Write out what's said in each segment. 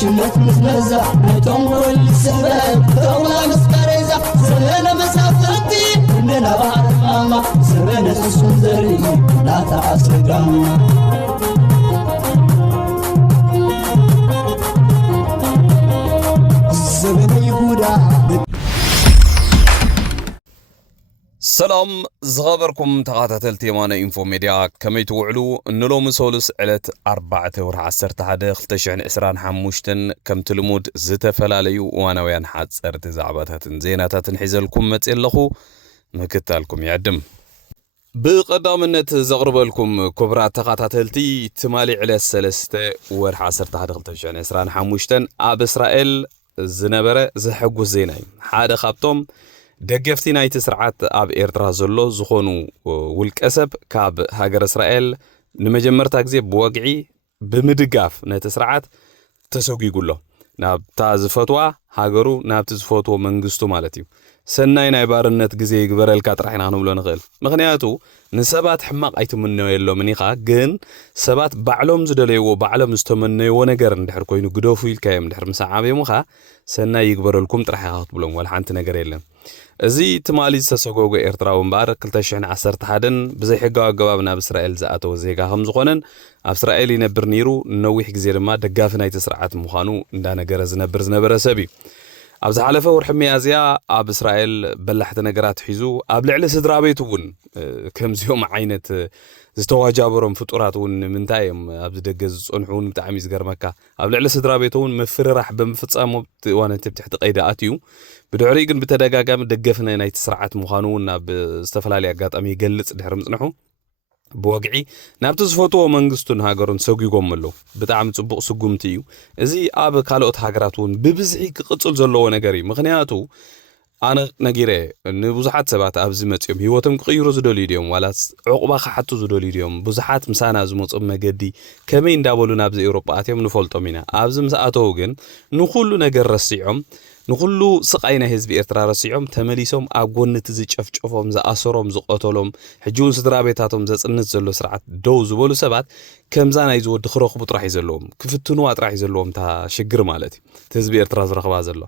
شمت مزمزة نتنقل السبب طولة مسكرزة سرنا مسافتي كلنا بعد ماما سرنا السنزري لا تعصر الزمن يهودا سلام زغبركم تقاتلتي مانا انفو ميديا كمي توعلو نلو مسولس علت 4 ورح 11 خلتشعن اسران حموشتن كم تلمود زتفلاليو وانويان حاصرت زعباتاتن زيناتاتن حيزلكم متيلخو مكتالكم يعدم بقدامنت زغربلكم كبرى تقاتلتي تمالي على السلسته ورح 11 خلتشعن اسران حموشتن اب اسرائيل زنبره زحقو زيناي حدا خابتم دقفتي نايت سرعات اب إيرترا زلو زخونو والكسب كاب هاجر إسرائيل نمجمرتا غزي بوقعي بمدقاف نايت سرعات تسوقي يقول ناب تازفتوا هاجرو ناب تزفتوا منغستو مالتيو سناي ناي بارنت غزي يغبرل كاطرحنا نبلو نخيل مخنياتو نسبات حماق ايتمنيو يلو منيخا جن سبات بعلوم زدليو بعلم استمنيو ነገር እንድሕር ኮይኑ ግዶፉ ይልካየም እንድሕር መሳዓበ ሙኻ ሰናይ ይግበረልኩም ጥራሕ ያኻት ብሎም ወላ ሓንቲ ነገር የለን እዚ ትማሊ ዝተሰጎጎ ኤርትራው እምባር 2011 ብዘይ ሕጋዊ ኣገባብ ናብ እስራኤል ዝኣተወ ዜጋ ከም ዝኾነን ኣብ እስራኤል ይነብር ነይሩ ነዊሕ ግዜ ድማ ደጋፊ ናይቲ ስርዓት ምዃኑ እንዳነገረ ዝነበረ ሰብ እዩ ኣብ ዝሓለፈ ወርሒ ሚያዝያ ኣብ እስራኤል በላሕቲ ነገራት ሒዙ ኣብ ልዕሊ ስድራ ቤቱ እውን ከምዚኦም ዓይነት ዝተዋጃበሮም ፍጡራት እውን ምንታይም ኣብ ዝደገ ዝጽንሑን ብጣዕሚ ዝገርመካ ኣብ ልዕሊ ስድራ ቤቱ እውን መፍረራሕ በመፍጻሞ ዋነን ትሕቲ ቀይዳ ኣትዩ ብድሕሪ ግን ብተደጋጋሚ ደገፍና ናይቲ ስርዓት ምዃኑ ናብ ዝተፈላልያ ኣጋጣሚ ይገልጽ ድሕሪ ምጽንሑ بوقعي نابت زفوتو منغستون هاجرون سوغيغوم ملو بتاعم صبق سغومت እዩ እዚ ኣብ ካልኦት ሃገራቱን ብብዝሒ ክቅጽል ዘለዎ ነገሪ ምኽንያቱ ኣነ ነጊረ ንብዙሓት ሰባት ኣብዚ መጽዮም ህይወቶም ክቅይሩ ዝደልዩ እዮም ዋላስ ዕቁባ ክሓቱ ዝደልዩ እዮም ብዙሓት ምሳና ዝመጽ መገዲ ከመይ እንዳበሉ ናብዚ ኤውሮጳ ኣትዮም ንፈልጦም ኢና ኣብዚ ምሳኣተው ግን ንኹሉ ነገር ረሲዖም ንኹሉ ስቃይና ህዝቢ ኤርትራ ረሲዖም ተመሊሶም ኣብ ጎንቲ ዝጨፍጨፎም ዝኣሰሮም ዝቆተሎም ሕጂውን ስድራ ቤታቶም ዘጽንት ዘሎ ስርዓት ደው ዝበሉ ሰባት ከምዛ ናይ ዝወዲ ክረኽቡ ጥራሕ ይዘለዎም ክፍትኑ ጥራሕ ይዘለዎም ታ ሽግር ማለት እዩ ህዝቢ ኤርትራ ዝረኽባ ዘሎ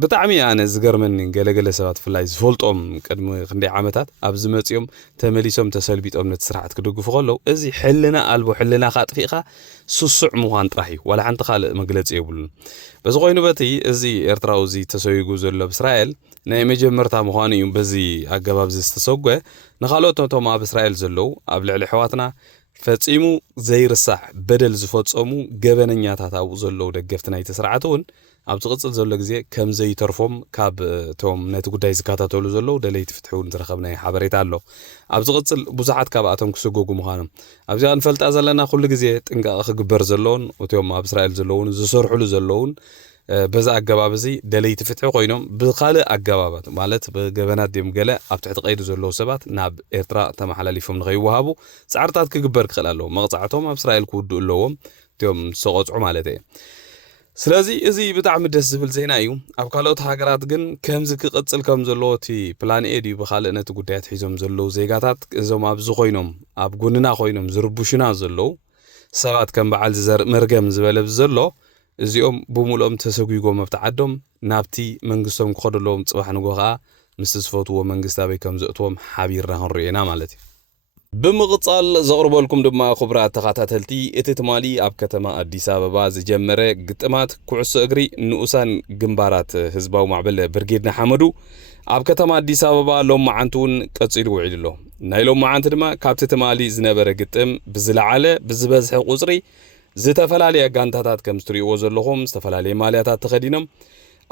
ብጣዕሚ ኣነ ዝገርመኒ ገለገለ ሰባት ፍላይ ዝፈልጦም ቅድሚ ክንደይ ዓመታት ኣብ ዝመጽዮም ተመሊሶም ተሰልቢጦም ነቲ ስርዓት ክደግፉ ከለው እዚ ሕልና ኣልቦ ሕልና ካጥፊኻ ስሱዕ ምዃን ጥራሕ እዩ ወላ ሓንቲ ካልእ መግለጺ የብሉን በዚ ኮይኑ በቲ እዚ ኤርትራው እዚ ተሰይጉ ዘሎ ብእስራኤል ናይ መጀመርታ ምዃኑ እዩ በዚ ኣገባብ ዝተሰጎ ንኻልኦት ነቶም ኣብ እስራኤል ዘለው ኣብ ልዕሊ ሕዋትና ፈጺሙ ዘይርሳሕ በደል ዝፈጸሙ ገበነኛታት ኣብኡ ዘለው ደገፍቲ ናይቲ ስርዓት እውን ኣብ ዝቕጽል ዘሎ ግዜ ከም ዘይተርፎም ካብ ቶም ነቲ ጉዳይ ዝካታተሉ ዘለው ደለይቲ ፍትሑን ዝረኸብናይ ሓበሬታ ኣሎ ኣብ ዝቕጽል ብዙሓት ካብኣቶም ክስጎጉ ምዃኖም ኣብዚኣ ንፈልጣ ዘለና ኩሉ ግዜ ጥንቃቐ ክግበር ዘለዎን እቶም ኣብ እስራኤል ዘለውን ዝሰርሑሉ ዘለውን በዛ ኣገባብ እዚ ደለይቲ ፍትሒ ኮይኖም ብኻልእ ኣገባባት ማለት ብገበናት ድም ገለ ኣብ ትሕቲ ቀይዲ ዘለዉ ሰባት ናብ ኤርትራ ተመሓላሊፎም ንኸይወሃቡ ጻዕርታት ክግበር ክኽእል ኣለዎ መቕጻዕቶም ኣብ እስራኤል ክውድኡ ኣለዎም እቶም ዝሰቆጽዑ ማለት እዩ ስለዚ እዚ ብጣዕሚ ደስ ዝብል ዜና እዩ ኣብ ካልኦት ሃገራት ግን ከምዚ ክቅጽል ከም ዘለዎ እቲ ፕላን ኤ ድዩ ብኻልእ ነቲ ጉዳያት ሒዞም ዘለዉ ዜጋታት እዞም ኣብዚ ኮይኖም ኣብ ጎንና ኮይኖም ዝርቡሽና ዘለዉ ሰባት ከም በዓል ዝዘርእ መርገም ዝበለብ ዘሎ እዚኦም ብሙሉኦም ተሰጉጎም ኣብቲ ዓዶም ናብቲ መንግስቶም ክኸደለዎም ጽባሕ ንጎ ከዓ ምስ ዝፈትዎ መንግስቲ ኣበይ ከም ዘእትዎም ሓቢርና ክንሪኤና ማለት እዩ بمقصال زغربلكم دما خبرات تخاتلتي اتتمالي اب كتما አዲስ አበባ ዝጀመረ ግጥማት ኩዕሶ እግሪ ንኡሳን ግንባራት ህዝባው ማዕበል ብርጌድና ሐመዱ ኣብ ከተማ አዲስ አበባ ሎም ማዓንቱን ቀጽሉ ውዒልሎ ናይሎም ማዓንት ድማ ካብቲ ተማሊ ዝነበረ ግጥም ብዝለዓለ ብዝበዝሕ ቁጽሪ ዝተፈላልያ ጋንታታት ከም ስትሪኦ ዘለኹም ዝተፈላልያ ማልያታት ተኸዲኖም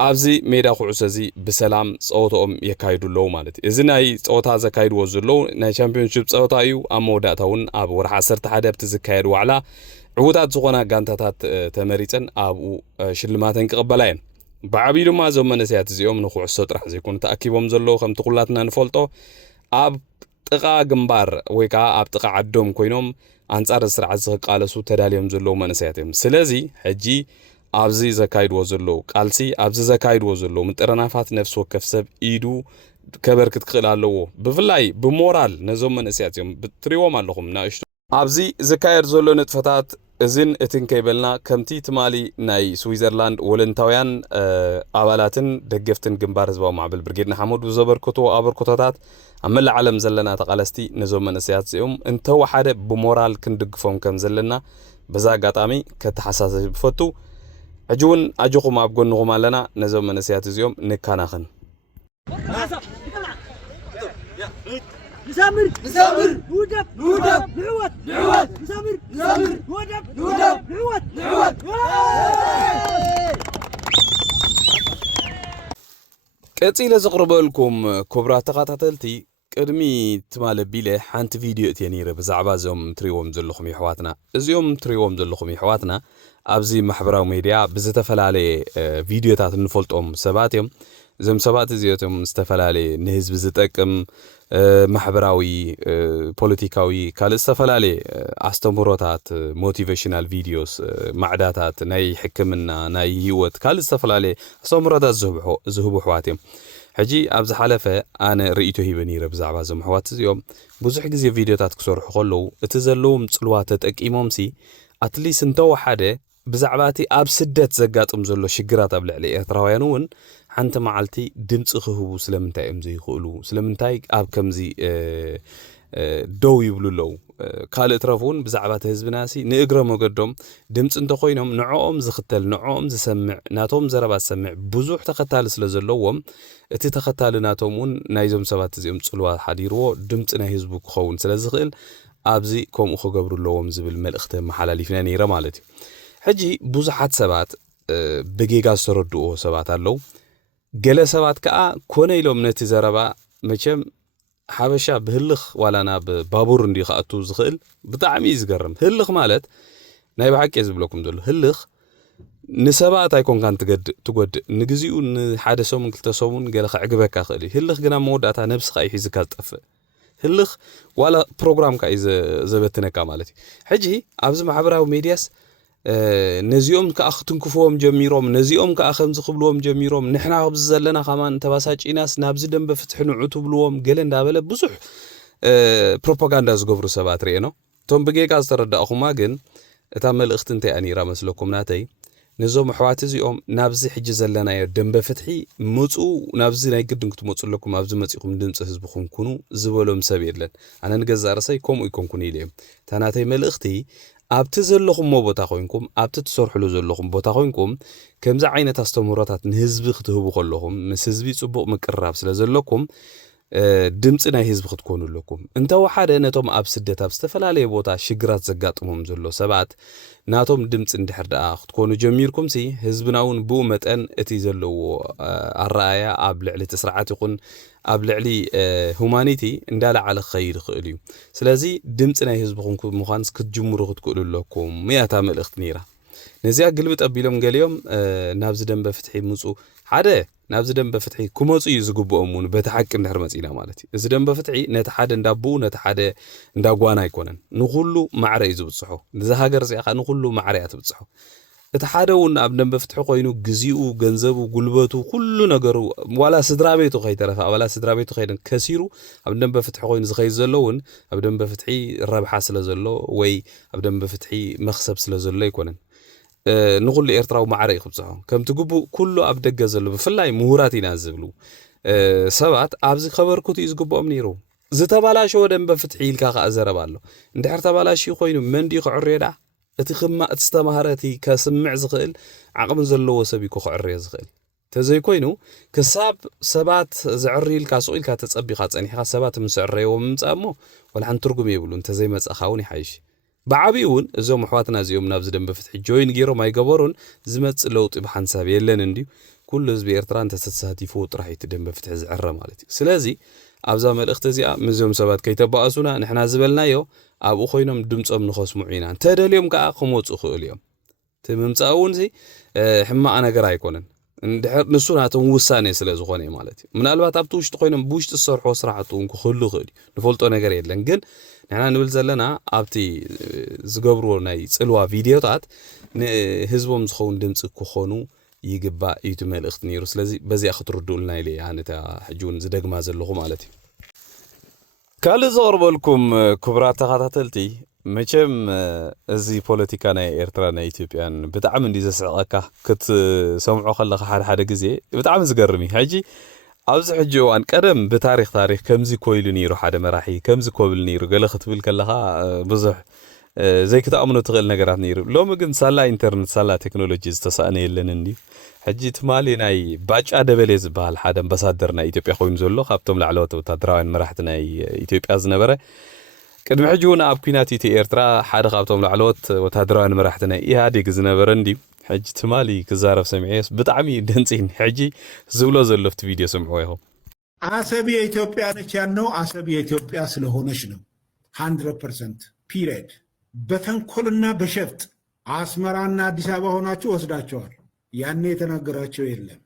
ኣብዚ ሜዳ ኩዕሶ እዚ ብሰላም ጸወታኦም የካይዱለው ማለት እዚ ናይ ጸወታ ዘካይድዎ ዘለው ናይ ቻምፒዮንሺፕ ጸወታ እዩ ኣብ መወዳእታውን ኣብ ወርሓ 11 ኣብቲ ዝካየድ ዋዕላ ዕውታት ዝኾና ጋንታታት ተመሪፀን ኣብኡ ሽልማትን ክቕበላየን ብዓብዪ ድማ እዞም መናእሰያት እዚኦም ንኩዕሶ ጥራሕ ዘይኮኑ ተኣኪቦም ዘለው ከምቲ ኩላትና ንፈልጦ ኣብ ጥቓ ግንባር ወይ ከዓ ኣብ ጥቓ ዓዶም ኮይኖም ኣንጻር ስርዓት ዝቃለሱ ተዳልዮም ዘለው መናእሰያት እዮም ስለዚ ሕጂ أبزي زكايد وزلو قالسي أبزي زكايد وزلو من ترنافات نفس وكف سب إيدو كبركت خلال اللو بفلاي بمورال نزوم من أسياتهم بتريوم اللهم ناشتو أبزي زكايد زلو نتفتات إذن إتن كيبلنا كمتي تمالي ناي سويسرلاند ولنتاويان أبالاتن دقفتن جنبار زباو مع بالبرجيدنا حمود وزبر كتو أبر كتوتات عمل العالم زلنا تقالستي نزوم من أسياتهم انتو حدا بمورال كندقفهم كم زلنا بزا قاطامي كتحساس بفتو أجون أجوكم أبقون نغم لنا نزوم من أسيات اليوم نكاناخن نسامر نسامر نودب نودب نعوت نعوت نسامر نسامر نودب نودب نعوت نعوت كتيل زقرب لكم كبرى تقاطعتلتي قدمي تمال بيله حانت فيديو تيانيره بزعبا زوم تريوم زلخم يحواتنا ازيوم تريوم زلخم يحواتنا أبزي محبراو ميديا بزتفلالي فيديوتات نفولتهم سباتهم زم سبات زيوتهم استفلالي نهز بزتكم محبراوي بوليتيكاوي كال استفلالي استمراتات موتيفيشنال فيديوز معداتات ناي حكمنا ناي هيوت كال استفلالي استمراتات زهبو حواتهم حجي أبز حلفة أنا رأيته هي بنيرة بزعبا زم حوات اليوم بزح جزء فيديوتات كسر حقولو اتزلوم تلواتت إمامسي أتليس انتو حدا بزعباتي أب سدت زقات أمزلو شجرات أبلع لي إثراويانون حنت معلتي دمت أخوه سلمنتاي أمزي يقولوا سلمنتاي أب كمزي دو يبلو لو قال اترافون بزعبات حزب ناسي نقرا مقدم دمت انت خوينهم نعوم زختل نعوم زسمع ناتهم زربات سمع بزوح تختال سلازلوهم اتي تختال ناتهمون نايزم سبات زيهم صلوا حديرو دمت نا حزب كخون سلازخيل أبزي كم أخو قبر اللوم زبل ملأخته محلالي فينا نيرة مالتي حجي بوزحات سبات بجيجا سردوه سبات اللو جل سبات كأ كونه يلوم نتزربا مچم حبشا بهلخ ولا أنا ببابور ندي خاطو زخيل بطعم يزقرم هلخ مالت نايب حق يزبلكم دول هلخ نسبات أيكون كان تقد نجزيو حدا سومن كلتا سومن جل عقبك أخلي هلخ جنا مودعتها نفس خايف زكالت أف هلخ ولا بروجرام كايز زبتنا كمالتي حجي أبز محبراو ميدياس نزيوم كأختن كفوهم جميروم نزيوم كأخم زخبلوهم جميروم نحنا خبز لنا كمان تباساج إناس نابز دم بفتحن عتوبلوهم قلن دابله بصح بروباغندا زغبرو سبات رينو توم بجيك أسترد أخو ماجن تعمل اختنتي أني رامسلكم ناتي نزوم حوات زيوم نابز حجز لنا يدم بفتحي مصو نابز لا يقدن كتمصو لكم نابز مصيكم دمص حزبكم كونوا زبلهم سبيلن أنا نجزا رساي كوم يكون كوني ليم تناتي ملختي أبت زلخم مو بتاخوينكم أبت تصرحلو زلخم بتاخوينكم كم ز عينة استمرارات نهزب خدهو بخلهم مسزبي صبق مقرب سلازلكم دمصنا هزب خدكونو لكم انت واحد انتم اب سدت اب استفلالي بوتا شجرات زقاطمهم زلو سبات ناتهم دمص اندحر دا خدكونو جميركم سي حزبناون بو متن اتي زلو الرأي اب لعلي تسرعات يكون اب لعلي هومانيتي اندال على خير خيليو سلازي دمصنا هزبكم مخانس كتجمرو خدكونو لكم مياتا ملخت نيره نزيا قلبت ابيلهم قاليوم نابز دم بفتحي مصو حدا نابز دم بفتحي كمصو يزغبؤمون بتحق اندحر مصينا مالتي از دم بفتحي نت حدا ندابو نت حدا نداغوانا يكونن نخلو معري يزبصحو نزا هاجر زي خا نخلو معري يتبصحو اتحادون اب دم بفتحو قينو غزيو غنزبو غلبتو كل نغرو ولا سدرا بيتو خيترفا ولا سدرا بيتو خيدن كسيرو اب دم بفتحو قينو زخي زلون اب دم بفتحي الربحه سلازلو وي اب دم بفتحي مخسب سلازلو يكونن نقول لإرتراو معري خبصهم كم تجبو كله أبدأ جزلو بفلاي مهوراتي نازبلو سبات أبز خبر كنت يزجبو أمنيرو زتبالاش ودم بفتحي الكاغ أزرب الله أنت حرتبالاش يخوينو من دي قعريدا أتخمة استمهارتي كسمع زغل عقب زلو وسبيكو قعري زغل تزي كوينو كساب سبات زعري الكاسويل كاتتصبي خاصني خا سبات مسعري ومصامو ولا حنترجم يبلو أنت زي ما تأخاوني حيش بعبيون زوم حواتنا زيوم نابز دم بفتح جوين غيرو ما يقبرون زمت لوط بحنساب يلن اندي كل زب إيرتران تستساتي فوت راح يتدم بفتح زعره مالتي سلازي ابزا ملخت زيا من زوم سبات كيتباسونا نحنا زبلنايو ابو خوينم دمصم نخصمو عينا تدليوم كا خموصو خو اليوم تممصاون زي حما انا غير ايكونن እንድሕር ንሱ ናቶም ውሳኔ ስለ ዝኾነ ማለት እዩ ምናልባት ኣብቲ ውሽጢ ኮይኖም ብውሽጢ ዝሰርሕዎ ስራሕቱ እውን ክህሉ ይኽእል እዩ ንፈልጦ ነገር የለን ግን ንሕና ንብል ዘለና ኣብቲ ዝገብርዎ ናይ ፅልዋ ቪድዮታት ንህዝቦም ዝኸውን ድምፂ ክኾኑ ይግባእ እዩ እቲ መልእኽቲ ነይሩ ስለዚ በዚኣ ክትርድኡልና ኢለ ኣነታ ሕጂ እውን ዝደግማ ዘለኹ ማለት እዩ ካልእ ዘቕርበልኩም ክቡራት ተኸታተልቲ መቸም እዚ ፖለቲካ ናይ ኤርትራ ናይ ኢትዮጵያን ብጣዕሚ እንዲ ዘስዕቐካ ክትሰምዖ ከለኻ ሓደ ግዜ ብጣዕሚ ዝገርም እዩ ሕጂ ኣብዚ ሕጂ እዋን ቀደም ብታሪክ ከምዚ ኮይሉ ነይሩ ሓደ መራሒ ከምዚ ኮብል ነይሩ ገለ ክትብል ከለኻ ብዙሕ ዘይክተኣምኖ ትኽእል ነገራት ነይሩ ሎሚ ግን ሳላ ኢንተርኔት ሳላ ቴክኖሎጂ ዝተሳእነ የለን እንዲ ሕጂ ትማሊ ናይ ባጫ ደበሌ ዝበሃል ሓደ ኣምባሳደር ናይ ኢትዮጵያ ኮይኑ ዘሎ ካብቶም ላዕለዎት ወታደራውያን መራሕቲ ናይ ኢትዮጵያ ዝነበረ ቅድሚ ሕጂ እውን ኣብ ኩናት ኤርትራ ሓደ ካብቶም ላዕለዎት ወታደራውያን መራሕቲ ናይ ኢህአዴግ ዝነበረ እንዲ ሕጂ ትማሊ ክዛረብ ሰምዐስ ብጣዕሚ ደንፂን ሕጂ ዝብሎ ዘለፍቲ ቪድዮ ሰምዕዎ ይኹም አሰብ የኢትዮጵያ ነች ያልነው አሰብ የኢትዮጵያ ስለሆነች ነው 100% ፒሪየድ በተንኮልና በሸፍጥ አስመራና አዲስ አበባ ሆናችሁ ወስዳቸዋል ያኔ የተናገራቸው የለም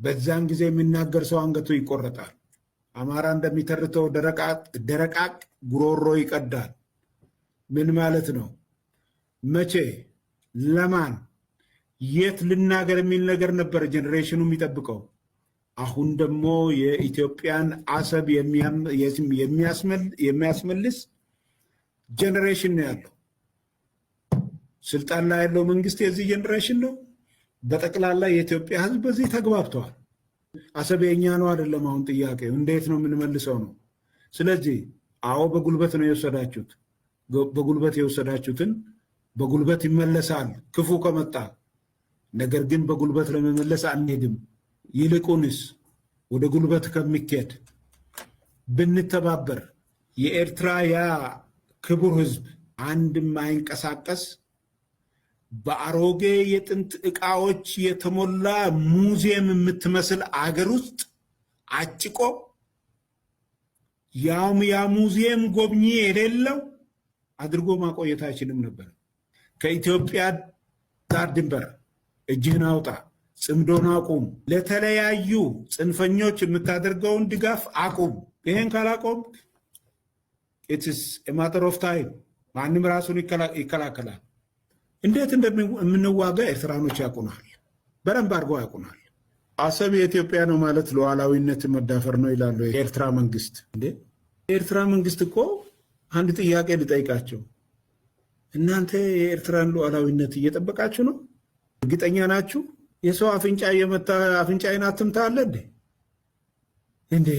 በዛን ጊዜ የሚናገር ሰው አንገቱ ይቆረጣል አማራ እንደሚተርተው ደረቃቅ ጉሮሮ ይቀዳል ምን ማለት ነው መቼ ለማን የት ልናገር የሚል ነገር ነበር ጄኔሬሽኑ የሚጠብቀው አሁን ደግሞ የኢትዮጵያን አሰብ የሚያስመልስ ጄኔሬሽን ነው ያለው ስልጣን ላይ ያለው መንግስት የዚህ ጄኔሬሽን ነው በጠቅላላ የኢትዮጵያ ህዝብ በዚህ ተግባብተዋል አሰብ የኛ ነው አይደለም አሁን ጥያቄው እንዴት ነው የምንመልሰው ነው ስለዚህ አዎ በጉልበት ነው የወሰዳችሁት በጉልበት የወሰዳችሁትን በጉልበት ይመለሳል ክፉ ከመጣ ነገር ግን በጉልበት ለመመለስ አንሄድም ይልቁንስ ወደ ጉልበት ከሚከድ ብንተባበር የኤርትራ ያ ክቡር ህዝብ አንድም አይንቀሳቀስ በአሮጌ የጥንት ዕቃዎች የተሞላ ሙዚየም የምትመስል አገር ውስጥ አጭቆ ያውም ያ ሙዚየም ጎብኚ የሌለው አድርጎ ማቆየት አይችልም ነበር ከኢትዮጵያ ጋር ድንበር እጅህን አውጣ ጽምዶን አቁም ለተለያዩ ጽንፈኞች የምታደርገውን ድጋፍ አቁም ይሄን ካላቆም it's a matter of time ማንም ራሱን ይከላከላል እንዴት እንደምንዋጋ ኤርትራኖች ያቁናል በረንብ አድርገው ያቁናል አሰብ የኢትዮጵያ ነው ማለት ሉዓላዊነት መዳፈር ነው ይላሉ የኤርትራ መንግስት እንዴ የኤርትራ መንግስት እኮ አንድ ጥያቄ ልጠይቃቸው እናንተ የኤርትራን ሉዓላዊነት እየጠበቃችሁ ነው እርግጠኛ ናችሁ የሰው አፍንጫ የመታ አፍንጫዬን አትምታ አለ እንዴ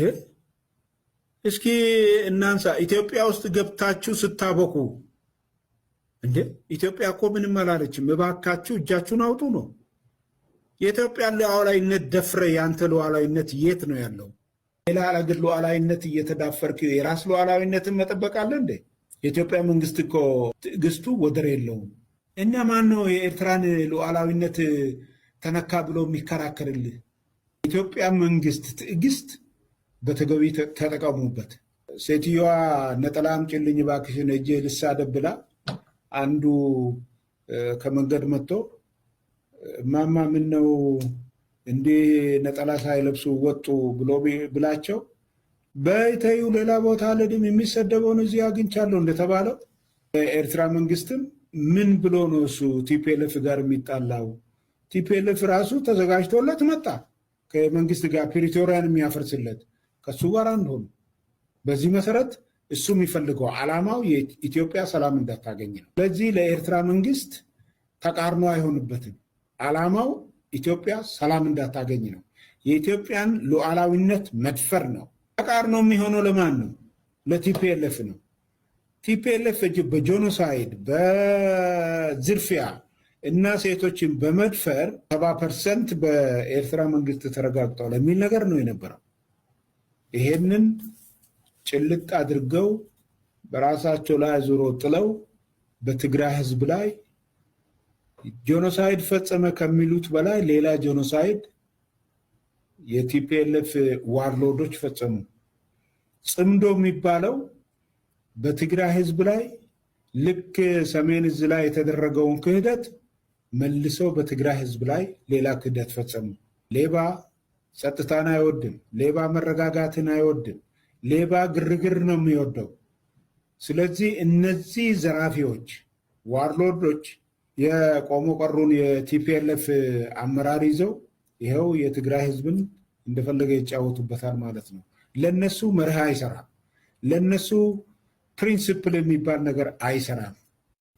እስኪ እናንሳ ኢትዮጵያ ውስጥ ገብታችሁ ስታበቁ እንዴ ኢትዮጵያ እኮ ምንም አላለችም እባካችሁ እጃችሁን አውጡ ነው የኢትዮጵያ ሉዓላዊነት ደፍረ ያንተ ሉዓላዊነት የት ነው ያለው ሌላ አገር ሉዓላዊነት እየተዳፈርክ የራስ ሉዓላዊነትን መጠበቅ አለ እንዴ የኢትዮጵያ መንግስት እኮ ትዕግስቱ ወደር የለውም እና ማን ነው የኤርትራን ሉዓላዊነት ተነካ ብሎ የሚከራከርልህ ኢትዮጵያ መንግስት ትዕግስት በተገቢ ተጠቀሙበት ሴትዮዋ ነጠላ አምጪልኝ እባክሽን እጄ ልሳደብ ብላ አንዱ ከመንገድ መጥቶ ማማ ምን ነው እንዴ ነጠላ ሳይለብሱ ወጡ ብሎ ብላቸው በይተዩ ሌላ ቦታ ለድም የሚሰደበውን እዚህ አግኝቻለሁ እንደተባለው ኤርትራ መንግስትም ምን ብሎ ነው እሱ ቲፒኤልኤፍ ጋር የሚጣላው ቲፒኤልኤፍ ራሱ ተዘጋጅቶለት መጣ ከመንግስት ጋር ፕሪቶሪያን የሚያፈርስለት ከሱ ጋር አንሆን በዚህ መሰረት እሱ የሚፈልገው ዓላማው የኢትዮጵያ ሰላም እንዳታገኝ ነው ስለዚህ ለኤርትራ መንግስት ተቃርኖ አይሆንበትም ዓላማው ኢትዮጵያ ሰላም እንዳታገኝ ነው የኢትዮጵያን ሉዓላዊነት መድፈር ነው ተቃርኖ የሚሆነው ለማን ነው ለቲፒኤልኤፍ ነው ቲፒኤልኤፍ በጄኖሳይድ በዝርፊያ እና ሴቶችን በመድፈር 70% በኤርትራ መንግስት ተረጋግጧል የሚል ነገር ነው የነበረው ይሄንን ጭልጥ አድርገው በራሳቸው ላይ ዙሮ ጥለው በትግራይ ህዝብ ላይ ጄኖሳይድ ፈጸመ ከሚሉት በላይ ሌላ ጄኖሳይድ የቲፒኤልኤፍ ዋርሎዶች ፈጸሙ ጽምዶ የሚባለው በትግራይ ህዝብ ላይ ልክ ሰሜን እዝ ላይ የተደረገውን ክህደት መልሰው በትግራይ ህዝብ ላይ ሌላ ክህደት ፈጸሙ። ሌባ ጸጥታን አይወድም። ሌባ መረጋጋትን አይወድም። ሌባ ግርግር ነው የሚወደው። ስለዚህ እነዚህ ዘራፊዎች፣ ዋርሎዶች የቆሞ ቀሩን የቲፒኤልኤፍ አመራር ይዘው ይኸው የትግራይ ህዝብን እንደፈለገ ይጫወቱበታል ማለት ነው። ለነሱ መርህ አይሰራም። ለነሱ ፕሪንሲፕል የሚባል ነገር አይሰራም።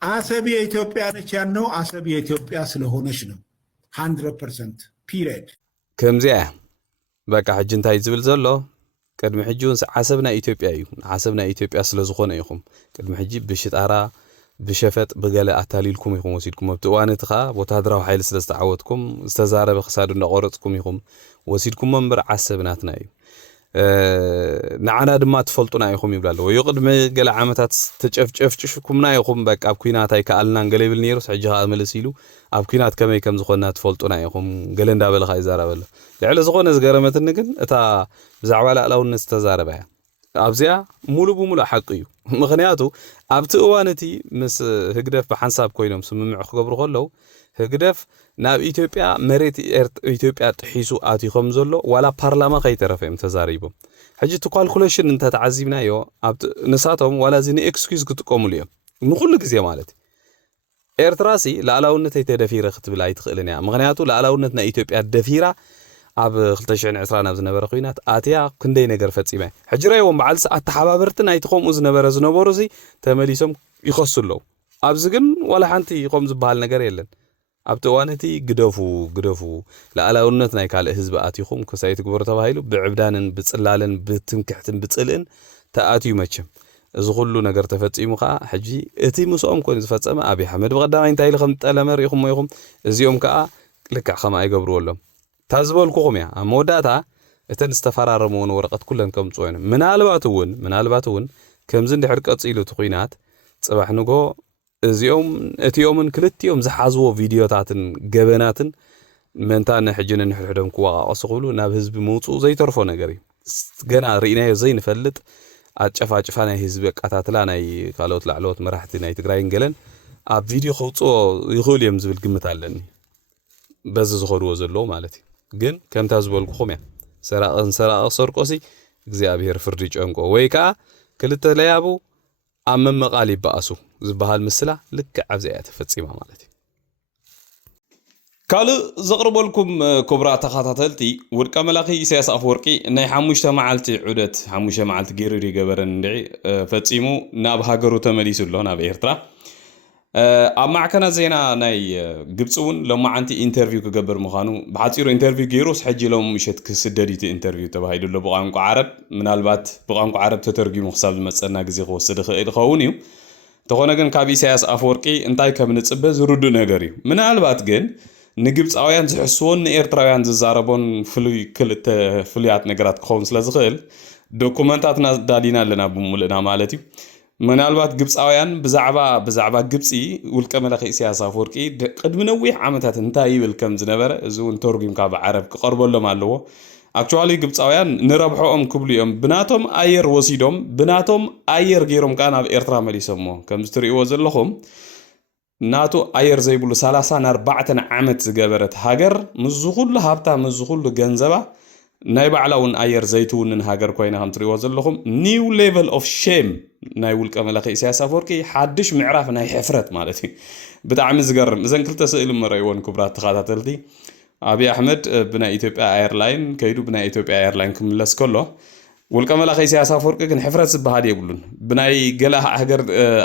አሰብ የኢትዮጵያ ነች ያልነው አሰብ የኢትዮጵያ ስለሆነች ነው። 100% ፒሪድ። ከምዚያ በቃ ሕጂ እንታይ ዝብል ዘሎ ቅድሚ ሕጂ እውን ዓሰብ ናይ ኢትዮጵያ እዩ። ዓሰብ ናይ ኢትዮጵያ ስለ ዝኾነ ኢኹም ቅድሚ ሕጂ ብሽጣራ ብሸፈጥ ብገለ ኣታሊልኩም ኢኹም ወሲድኩም ኣብቲ እዋን እቲ ከዓ ወታደራዊ ሓይሊ ስለ ዝተዓወትኩም ዝተዛረበ ክሳዱ እንዳቆረፅኩም ኢኹም ወሲድኩም እምበር ዓሰብ ናትና እዩ ንዓና ድማ ትፈልጡና ኢኹም ይብላ ኣለዎ። ዮ ቅድሚ ገለ ዓመታት ተጨፍጨፍጭፍኩምና ኢኹም በቃ ኣብ ኩናት ኣይከኣልናን ገለ ይብል ነይሩስ ሕጂ ከዓ መለስ ኢሉ ኣብ ኩናት ከመይ ከም ዝኾንና ትፈልጡና ኢኹም ገለ እንዳበለ ከዓ ይዛረብ ኣሎ። ልዕሊ ዝኾነ ዝገረመትኒ ግን እታ ብዛዕባ ላዕላውነት ዝተዛረበ እያ ኣብዚኣ ሙሉእ ብሙሉእ ሓቂ እዩ። ምክንያቱ ኣብቲ እዋን እቲ ምስ ህግደፍ ብሓንሳብ ኮይኖም ስምምዕ ክገብሩ ከለዉ ህግደፍ ናብ ኢትዮጵያ መሬት ኢትዮጵያ ጥሒሱ ኣትዩ ከም ዘሎ ዋላ ፓርላማ ከይተረፈ እዮም ተዛሪቦም። ሕጂ እቲ ኳልኩሌሽን እንተተዓዚብናዮ ንሳቶም ዋላ እዚ ንኤክስኪዝ ክጥቀሙሉ እዮም ንኩሉ ግዜ ማለት እዩ። ኤርትራሲ ላዕላውነተይ ተደፊረ ክትብል ኣይትኽእልን እያ። ምክንያቱ ላዕላውነት ናይ ኢትዮጵያ ደፊራ ኣብ 2020 ናብ ዝነበረ ኩናት ኣትያ ክንደይ ነገር ፈፂመ ሕጂ ራይዎም በዓል ሰዓት ተሓባበርቲ ናይቲ ከምኡ ዝነበረ ዝነበሩ እዚ ተመሊሶም ይኸሱ ኣለዉ። ኣብዚ ግን ዋላ ሓንቲ ከም ዝበሃል ነገር የለን። ኣብቲ እዋን እቲ ግደፉ ላዕላውነት ናይ ካልእ ህዝቢ ኣትይኹም ክሳይ ትግበሩ ተባሂሉ ብዕብዳንን ብፅላልን ብትምክሕትን ብፅልእን ተኣትዩ መቸም እዚ ኩሉ ነገር ተፈፂሙ ከዓ ሕጂ እቲ ምስኦም ኮይኑ ዝፈፀመ ኣብይ ኣሕመድ ብቐዳማይ እንታይ ኢሉ ከም ጠለመ ሪኢኹም ኢኹም እዚኦም ከዓ ልክዕ ከማ ኣይገብርዎ ኣሎም ታዝበልኩኹም እያ። ኣብ መወዳእታ እተን ዝተፈራረምዎን ወረቐት ኩለን ከምፅኦ እዮም። ምናልባት እውን ከምዚ እንድሕር ቀፂሉ እቲ ኩናት ፅባሕ ንጎ እዚኦምን ክልቲኦም ዝሓዝዎ ቪድዮታትን ገበናትን መንታ ንሕጂ ንሕድሕዶም ክወቃቀሱ ክብሉ ናብ ህዝቢ መውፅኡ ዘይተርፎ ነገር እዩ። ገና ርኢናዮ ዘይንፈልጥ ኣጨፋጭፋ ናይ ህዝቢ ኣቃታትላ ናይ ካልኦት ላዕለዎት መራሕቲ ናይ ትግራይን ገለን ኣብ ቪድዮ ከውፅኦ ይኽእሉ እዮም ዝብል ግምት ኣለኒ በዚ ዝኸድዎ ዘለዎ ማለት እዩ። ግን ከምታ ዝበልኩኹም እያ ሰራቕ ሰርቆሲ እግዚኣብሔር ፍርዲ ጨንቆ ወይ ከዓ ክልተ ለያቡ ኣብ መመቓል ይበኣሱ ዝበሃል ምስላ ልክዕ ኣብዚኣ ተፈፂማ ማለት እዩ። ካልእ ዘቕርበልኩም ክቡራ ተኸታተልቲ ውድቀ መላኺ ኢሳያስ ኣፈወርቂ ናይ 5 መዓልቲ ዑደት 5 መዓልቲ ገይሩ ይገበረን እንድዒ ፈፂሙ ናብ ሃገሩ ተመሊሱ ኣሎ ናብ ኤርትራ። ኣብ ማዕከና ዜና ናይ ግብፂ እውን ሎማዓንቲ ኢንተርቪው ክገብር ምዃኑ ብሓፂሩ ኢንተርቪው ገይሩስ ሕጂ ሎም ምሸት ክስደድ እቲ ኢንተርቪው ተባሂሉ ኣሎ ብቋንቋ ዓረብ። ምናልባት ብቋንቋ ዓረብ ተተርጊሙ ክሳብ ዝመፀና ግዜ ክወስድ ይኽእል ይኸውን እዩ። እንተኾነ ግን ካብ ኢሳያስ ኣፈወርቂ እንታይ ከም ንፅበ ዝርዱእ ነገር እዩ። ምናልባት ግን ንግብፃውያን ዝሕስዎን ንኤርትራውያን ዝዛረቦን ክልተ ፍሉያት ነገራት ክኸውን ስለ ዝኽእል ዶኩመንታትና ዳሊና ኣለና ብምሉእና ማለት እዩ። ምናልባት ግብፃውያን ብዛዕባ ግብፂ ውልቀ መላኺ ኢሳያስ ኣፈወርቂ ቅድሚ ነዊሕ ዓመታት እንታይ ይብል ከም ዝነበረ እዚ እውን ተርጉምካ ብዓረብ ክቐርበሎም ኣለዎ። ኣክቹዋሊ ግብፃውያን ንረብሖኦም ክብሉ እዮም ብናቶም ኣየር ወሲዶም ብናቶም ኣየር ገይሮም ከዓ ናብ ኤርትራ መሊሶሞ ከም ዝትርእይዎ ዘለኹም ናቱ ኣየር ዘይብሉ 34 ዓመት ዝገበረት ሃገር ምዝ ኩሉ ሃብታ ምዝ ኩሉ ገንዘባ ናይ ባዕላ እውን ኣየር ዘይትውንን ሃገር ኮይና ከም ትርእይዎ ዘለኹም ኒው ሌቨል ኦፍ ሼም ናይ ውልቀ መላኺ ኢሳያስ ኣፈወርቂ ሓድሽ ምዕራፍ ናይ ሕፍረት ማለት እዩ። ብጣዕሚ ዝገርም እዘን ክልተ ስእሊ መረእይዎን ክቡራት ተኸታተልቲ ኣብይ ኣሕመድ ብናይ ኢትዮጵያ ኤርላይን ከይዱ ብናይ ኢትዮጵያ ኤርላይን ክምለስ ከሎ ውልቀ መላኺ ኢሳያስ ኣፈወርቂ ግን ሕፍረት ዝበሃል የብሉን። ብናይ ገለ ሃገር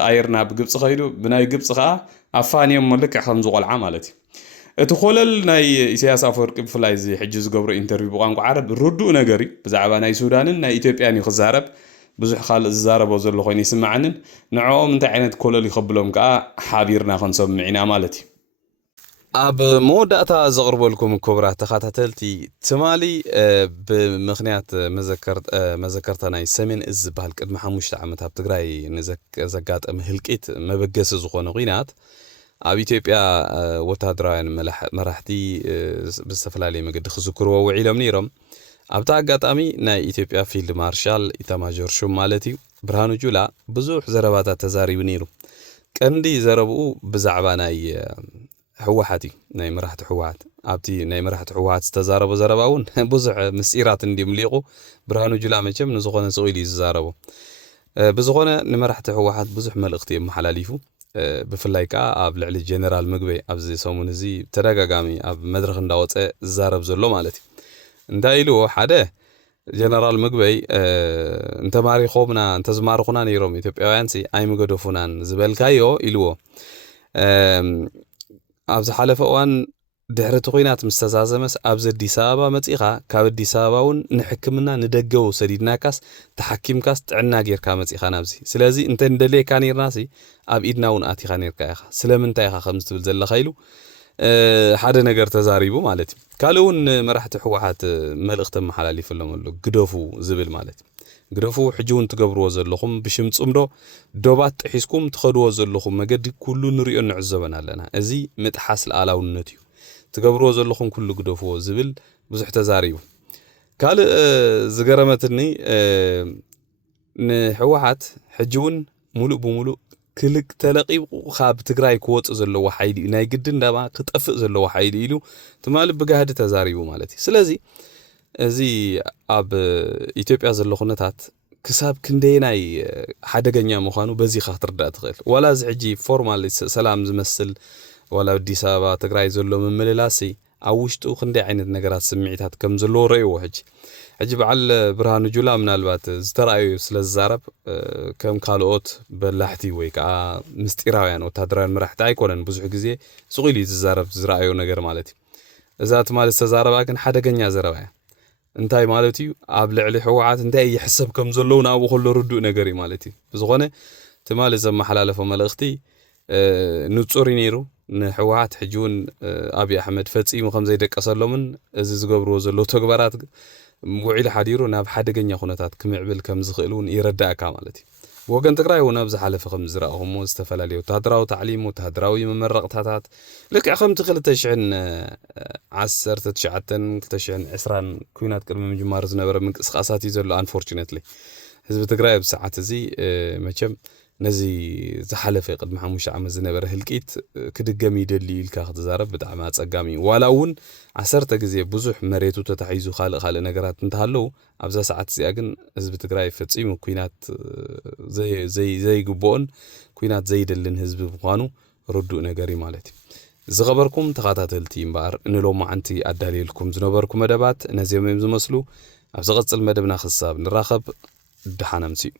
ኣየር ናብ ግብፂ ከይዱ ብናይ ግብፂ ከዓ ኣፋንዮም ልክዕ ከም ዝቆልዓ ማለት እዩ። እቲ ኮለል ናይ ኢሳያስ ኣፈወርቂ ብፍላይ እዚ ሕጂ ዝገብሮ ኢንተርቪው ብቋንቋ ዓረብ ርዱእ ነገር እዩ። ብዛዕባ ናይ ሱዳንን ናይ ኢትዮጵያን እዩ ክዛረብ ብዙሕ ካልእ ዝዛረቦ ዘሎ ኮይኑ ይስማዓንን ንዕኦም እንታይ ዓይነት ኮለል ይኸብሎም ከዓ ሓቢርና ክንሰምዕ ኢና ማለት እዩ። ኣብ መወዳእታ ዘቕርበልኩም ክቡራት ተኸታተልቲ ትማሊ ብምኽንያት መዘከርታ ናይ ሰሜን እዝ ዝበሃል ቅድሚ 5 ዓመት ኣብ ትግራይ ዘጋጠመ ህልቂት መበገሲ ዝኾነ ኩናት ኣብ ኢትዮጵያ ወታደራውያን መራሕቲ ብዝተፈላለየ መገዲ ክዝክርዎ ውዒሎም ነይሮም። ኣብታ ኣጋጣሚ ናይ ኢትዮጵያ ፊልድ ማርሻል ኢታማዦር ሹም ማለት እዩ ብርሃኑ ጁላ ብዙሕ ዘረባታት ተዛሪቡ ነይሩ። ቀንዲ ዘረብኡ ብዛዕባ ናይ حوحاتي ناي مرحت حوحات أبتي ناي مرحت حوحات استزاربو زرباون بزح مسيرات ندي مليقو برهانو جلا مچم نزغونه سويلي زاربو بزغونه نمرحت حوحات بزح ملقتي محلاليفو بفላይ ካ ኣብ ልዕሊ ጀነራል ምግበይ ኣብዚ ሰሙን እዚ ተደጋጋሚ ኣብ መድረኽ እንዳወፀ ዝዛረብ ዘሎ ማለት እዩ እንታይ ኢሉ ሓደ ጀነራል ምግበይ እንተማሪኾምና እንተዝማርኹና ነይሮም ኢትዮጵያውያን ሲ ኣይምገደፉናን ዝበልካዮ ኢልዎ ኣብዚ ሓለፈ እዋን ድሕሪ ትኹይናት ምስተዛዘመስ ኣብዚ ኣዲስ ኣበባ መፂኻ ካብ ኣዲስ ኣበባ እውን ንሕክምና ንደገው ሰዲድናካስ ተሓኪምካስ ጥዕና ጌርካ መፂኻ ናብዚ ስለዚ እንተ እንደለየካ ነርናሲ ኣብ ኢድና እውን ኣቲኻ ነርካ ኢኻ ስለምንታይ ኢኻ ከም ዝትብል ዘለኻ ኢሉ ሓደ ነገር ተዛሪቡ ማለት እዩ ካልእ እውን መራሕቲ ሕወሓት መልእኽቲ መሓላሊፈሎም ኣሎ ግደፉ ዝብል ማለት እዩ ግደፉ ሕጂ እውን ትገብርዎ ዘለኹም ብሽምፅምዶ ዶባት ጥሒስኩም ትኸድዎ ዘለኹም መገዲ ኩሉ ንሪኦ ንዕዘበና ኣለና እዚ ምጥሓስ ለኣላውነት እዩ تقبروا زلخون كل قدوفو زبل بزح تزاريو قال زقرمتني نحوحات حجون ملو بملو كلك تلاقي خاب تقراي كوت زلو وحيدي ناي قدن دابا كتقفق زلو وحيدي إلو تمال بقاهد تزاريو مالتي سلازي زي اب إثيوبيا زلخونتات كساب كنديناي حدقنيا مخانو بزي خاطر دا تغير ولا زعجي فورمال سلام زمثل ولا أديس أبا تقرأي زلوا من مللاسي عوشتو خندي عينت نجارات سمعتها كم زلوا رأيو حجي بعل برهان جولا من البات زترأيو سلزارب كم كالوت بلحتي ويك مستيراويان وتهدران مرحتاي كونن بزح جزء سقيلي زارب زرأيو نجار مالتي ذات مال الزارب لكن حدا جنيا زروايا انتاي مالتي قبل علي حوعات انتاي يحسب كم زلونا أو خلو ردو نجاري مالتي بزغونه تمال زم محلال فمالختي نتصوري نيرو نحوات حجون أبي أحمد فتسي مخم زي دك أصلهم أزز قبرو زلو تكبرات وعيل حديرو ناب حد جنيا خناتات كم يعمل كم زخيلون يردع كاملتي وقن تقرأي ونبز حلف خمس زرعهم واستفل عليه وتهدراو تعليم وتهدراو يمرق تهات لك أخم تخل تشعن عسر تشعتن تشعن عسران كوينات كرم من جمار زنبر من قصاصاتي زلو unfortunately حزب تقرأي بساعات زي ماشم نزي زحلف قد محموش عم زنبر هلكيت كدقامي دلي الكاخ تزارب بدعما تصقامي ولاون عسرت جزي بزح مريتو تتحيزو خالق نجارات انتهالو أبزا ساعات زياقن حزب تقرأي فتسيمو كوينات زي قبون كوينات زي دلن حزب بقانو ردو نجاري مالتي زغبركم تغاتات التيم بار انو ما عنتي أدالي لكم زنبركم مدبات نزيو ميمزو مسلو أبزا غتصل مدبنا خصاب نراخب دحانا مسيو